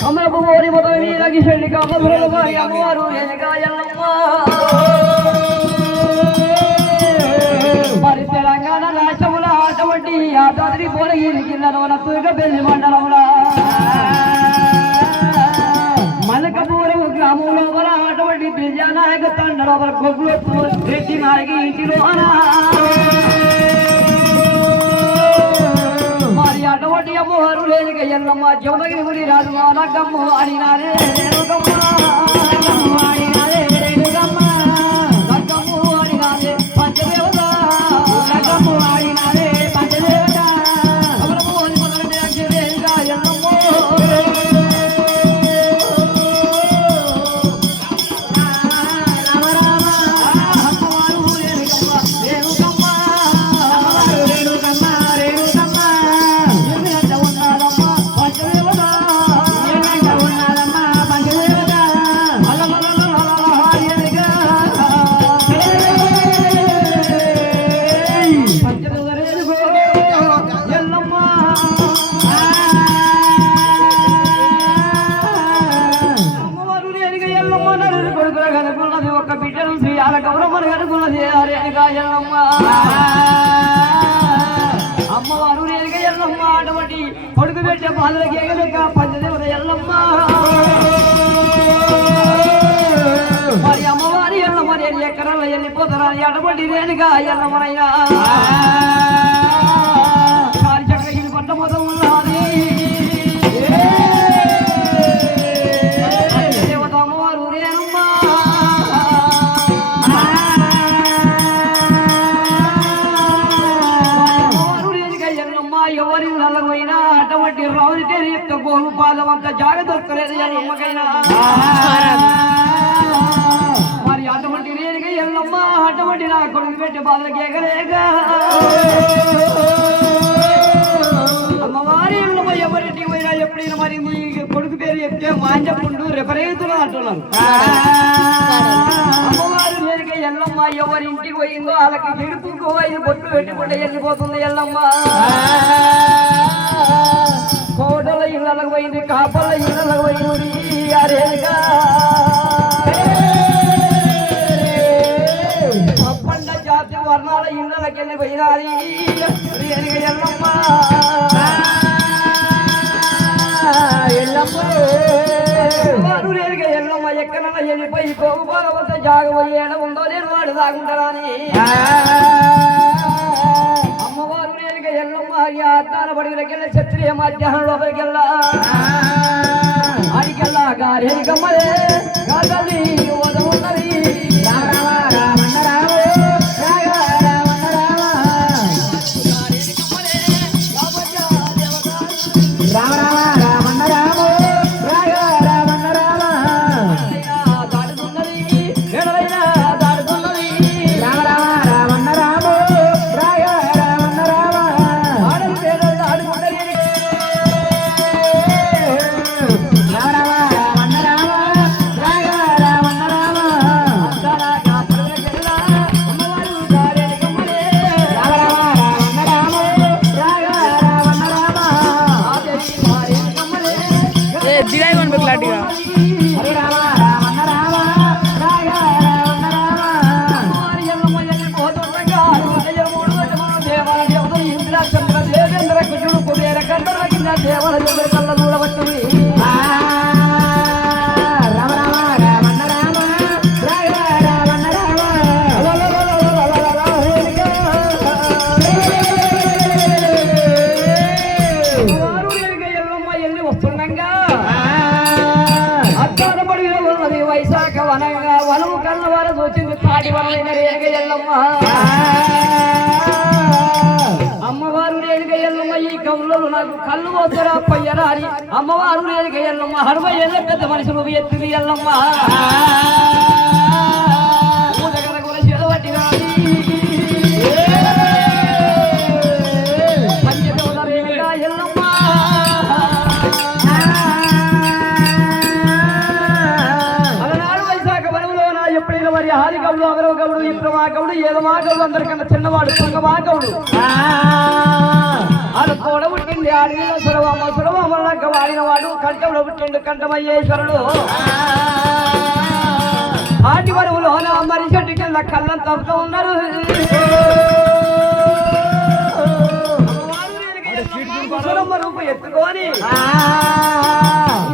కమలపు ఓరి మొదలు అమ్మవారు ఎనగాయల్లమ్మ మరి తెలంగాణ రాష్ట్రముల అటువంటి యాదాద్రి భువనగిరి జిల్లాలో తూగ పెళ్ళి మండలంలో గ్రామంలో మన అటువంటి దివ్యానాయక తండలో మన రెడ్డి నాయకి ఇంటిలో మరి అటువంటి అమ్మవారు లేదు ఎల్లమ్మ జోదగిరి గురి రాజు నగ్గమ్మ అడినారే రేణుగమ్మ, నగ్గమ్మ అడినారే అమ్మవారు రేణుగా ఎల్లమ్మ అటువంటి కొడుకు పెట్టే బాధలకి ఎగలేక పంచదేవత ఎల్లమ్మ. మరి అమ్మవారి ఎల్లమ్మ నేను ఎక్కడల్లో వెళ్ళిపోతారా అటువంటి రేణుగా ఎల్లమ్మనయ్యా అంత జాగ దొరకలేదు ఎల్లమ్మకైనా మరి అటువంటి రేణుగా ఎల్లమ్మ అటువంటి నా కొడుకు పెట్టి బాధలకి ఎగలేగా అమ్మవారి ఎల్లమ్మ ఎవరింటికి పోయినా ఎప్పుడైనా మరి కొడుకు పేరు చెప్తే మాంజపుండు రెపరేతులు అంటున్నారు. అమ్మవారు రేణుగా ఎల్లమ్మ ఎవరింటికి పోయిందో వాళ్ళకి గిడుపుకు ఐదు బొట్లు పెట్టుకుంటే వెళ్ళిపోతుంది ఎల్లమ్మ. ఇళ్ళకు పోయింది కాపల ఇళ్ళకు పోయింది అరేగా. అప్పండ జాతి వర్ణాల ఇళ్ళకి వెళ్ళి పోయినాది ఎల్లమ్మ. ఎల్లమ్మ. ఎల్లమ్మ ఎక్కడన్నా వెళ్ళిపోయి కోగుపోలవద్ద జాగబోయి ఏడ ఉందో నేను వాడు దాగుంటారా అని రేణుగా ఎల్లమ్మ అద్దాల బడిగిలకెళ్ళి క్షత్రియ మధ్యాహ్నం లోపలికెళ్ళా అడికెళ్ళా గారేగమ్మలే గాలి వదవున్నది రామ రామ రామన్న రామ రాగ అద్దాల బడిలో ఉన్నది వైశాఖ వనంగా వనము కన్న వారు చూచింది తాటి వనమైన రేగ ఎల్లమ్మ అమ్మవారు రేణుగ ఈ కవులలో నాకు కళ్ళు వద్దరా పయ్యరా అని అమ్మవారు రేణుగ అరవై ఏళ్ళ పెద్ద మనుషులు ఎత్తుది ఎల్లమ్మ? ఎప్పుడైనా మరి ఆది కవుడు అవరవ కవుడు ఇప్రమా ఏదో మా అందరికన్నా చిన్నవాడు సంగమా కవుడు ఆడ తోడ ఆడవిల్ల సురవమ్మ సురవమ్మ లెక్క వాడిన వాడు కంఠంలో పుట్టిండు కంఠమయ్యేశ్వరుడు. ఆటి వరువులో మరి చెట్టు కింద కళ్ళం తప్పుతూ ఉన్నారు రూపు ఎత్తుకొని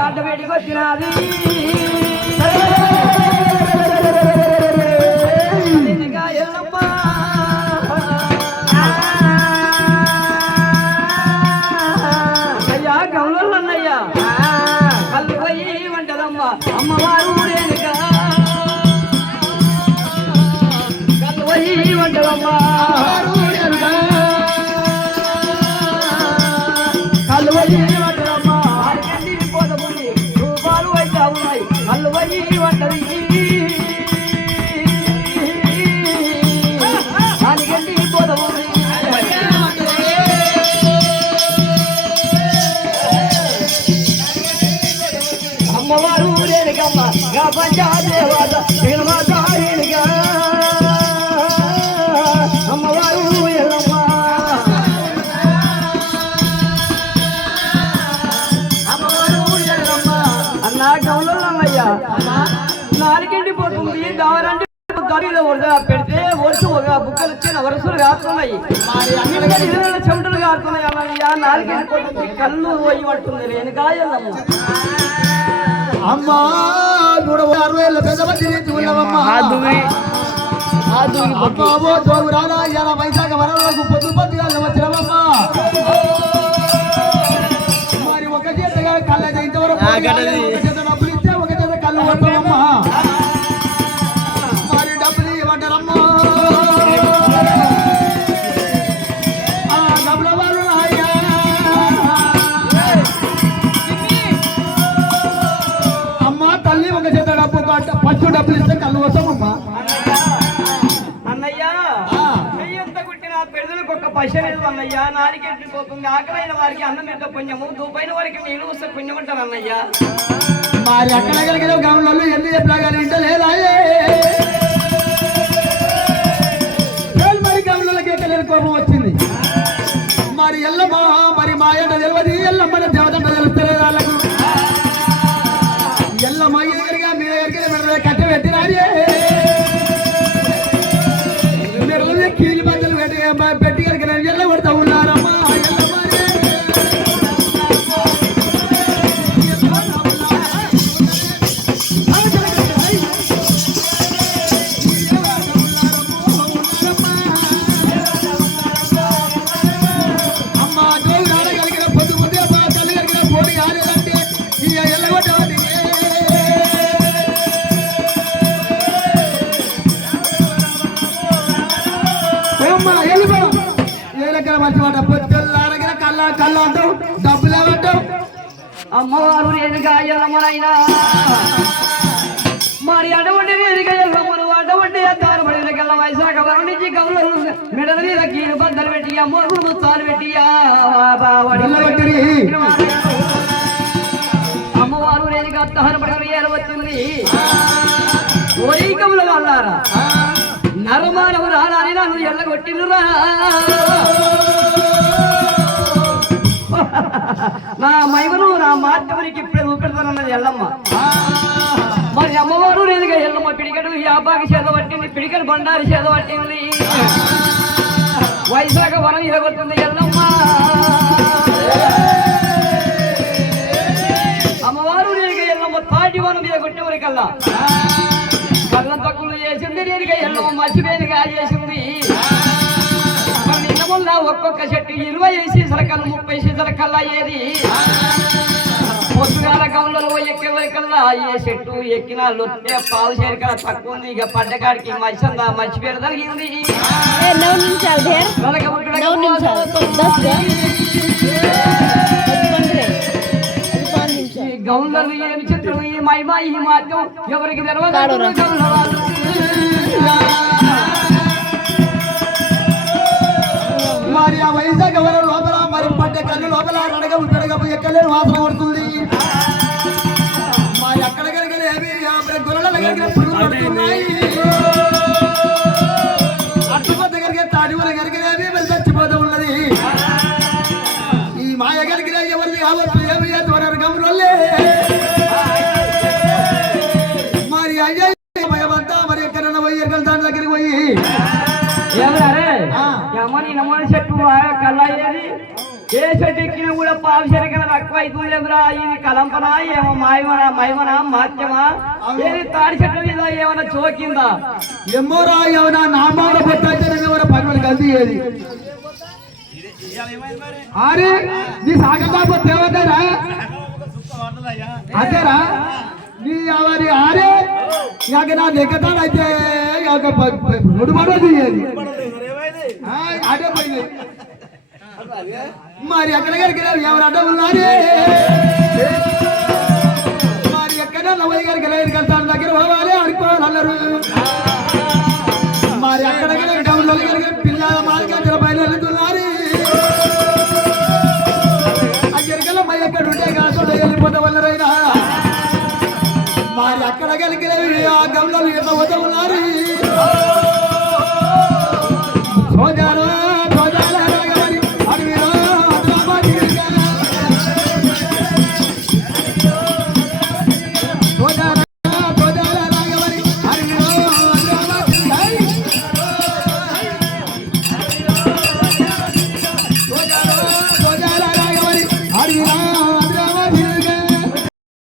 అడ్డ వేడికి పోతుంది దావరంటి గడిలో పెడితే వరుస ఒక బుక్కలు వచ్చిన వరుసలు కాస్తున్నాయి ఇళ్ళ చెమటలు కాస్తున్నాయి కళ్ళు పోయి పడుతుంది రేణుకాయల్లమ్మ అమ్మా నూట అరవై ఏళ్ళ పెద్ద మంది రీతి అమ్మా ఓ జోగు రాదా ఇలా వైశాఖ వరంలోకి పొద్దు పొద్దుగా వచ్చినవమ్మా. మరి ఒక చేతగా కళ్ళ ఇంతవరకు అన్నయ్యా నారికి అన్నయ్య నారికెట్టి ఆకలైన వారికి అన్నం ఎంత పుణ్యము దూపైన వారికి నీళ్ళు వస్తే పుణ్యం అంటారు అన్నయ్య. మరి అక్కడ కలిగిన గ్రామంలో ఎందుకు చెప్పినా కానీ ఇంట లేదా మరి గ్రామంలోకి ఎక్కలేని కోపం వచ్చింది? మరి ఎల్లమ్మ మరి మా ఎంట తెలియదు ఎల్లమ్మ దేవతంట తెలుస్తలేదు వాళ్ళకు. ఎల్లమ్మ ఈ దగ్గరగా మీ దగ్గరికి కట్టె పెట్టినారే. మంచి మాట పొద్దున్న ఆడగిన కళ్ళ కళ్ళ అంటావు డబ్బులు ఏమంటావు అమ్మవారు ఎదుగా ఎల్లమ్మనైనా మరి అటువంటి ఎల్లమ్మను అటువంటి అద్దారు పడిన గల్ల వైశాఖ వరం నుంచి కవులు మెడల మీద కీలు బద్దలు పెట్టి అమ్మవారు ముత్తాలు పెట్టి ఆ బావడి వెళ్ళగొట్టిరి అమ్మవారు రేదిగా అత్తహార పడిన ఏల వచ్చింది ఓరి కవుల వాళ్ళారా నరమానవు రాని నన్ను ఎల్లగొట్టినురా. నా మైమను నా మాధ్యమునికి ఇప్పుడే ఊపెడతానన్నది ఎల్లమ్మ. మరి అమ్మవారు లేదుగా ఎల్లమ్మ పిడికడు యాబాకి చేత పట్టింది పిడికడు బండారి చేత పట్టింది. వైశాఖ వనం ఇరగొట్టింది ఎల్లమ్మ. అమ్మవారు లేదుగా ఎల్లమ్మ తాటి వనం మీద కొట్టేవరికల్లా కళ్ళం తక్కువ చేసింది నేరుగా ఎల్లమ్మ మర్చిపోయినగా చేసింది. ఒక్కొక్క చెట్టు ఇరవై సీజల కల్లా ముప్పై సీజల కల్లా ఏది? పొద్దుగాల గౌండలో ఎక్కే కల్లా ఏ చెట్టు ఎక్కిన లొత్తే పాలు చేరిక తక్కువ ఉంది. ఇక పడ్డకాడికి మచ్చందా మచ్చి పేరు తగిలింది. గౌండలు ఏమి చిత్రం ఈ మహిమ ఈ మార్గం ఎవరికి తెలియదు మరి ఆ వైజాగ్ ఎవరో లోపల మరి పడ్డ కళ్ళు లోపల నడగ ఉండడగ ఎక్కలేని వాసన పడుతుంది. మరి అక్కడ కనుక ఏమి గొర్రెల దగ్గర పురుగులు పడుతున్నాయి. అట్టుకొద్ద కనుక తాడి వల్ల కనుక ఏమి మరి చచ్చిపోతూ ఉన్నది. ఈ మాయ కలిగిన ఎవరిది కావచ్చు? ఏమి చేస్తున్నారు గమనులే మరి అయ్యా భయమంతా మరి ఎక్కడన్నా పోయి ఎక్కడ దాని దగ్గరికి పోయి. ఎవరే రమణి యమని చెట్టు కళ్ళయ్యేది ఏ చెట్టు ఎక్కినా కూడా పాలు చెరికిన తక్కువ అవుతుందిరా ఇది కలంపనా ఏమో మాయమనా మైమన మాత్యమా? ఏది తాడి చెట్టు మీద ఏమైనా చోకిందా? ఎమ్మోరా ఏమైనా నామాల పొట్టయితే ఎవరో పనులు కలిసి ఏది? అరే నీ సాగబాబు దేవతరా? అదేరా నీ ఎవరి ఆరే ఇక నా దగ్గతానైతే ఇక రెండు మడవ పోయింది మరి ఎక్కడికి ఎవరు అడ్డం ఉన్నారే? మరి ఎక్కడ నవ్వయ్య గారికి వెళ్తాను దగ్గర పోవాలి అనుకోవాలన్నారు మరి అక్కడ డౌన్లో పిల్లల మార్కెట్ బయలుదేరుతున్నారు అక్కడికల్లా మరి ఎక్కడ ఉంటే వల్లరైనా. మరి అక్కడ కలిగి ఆ గమలో ఎంత వద్ద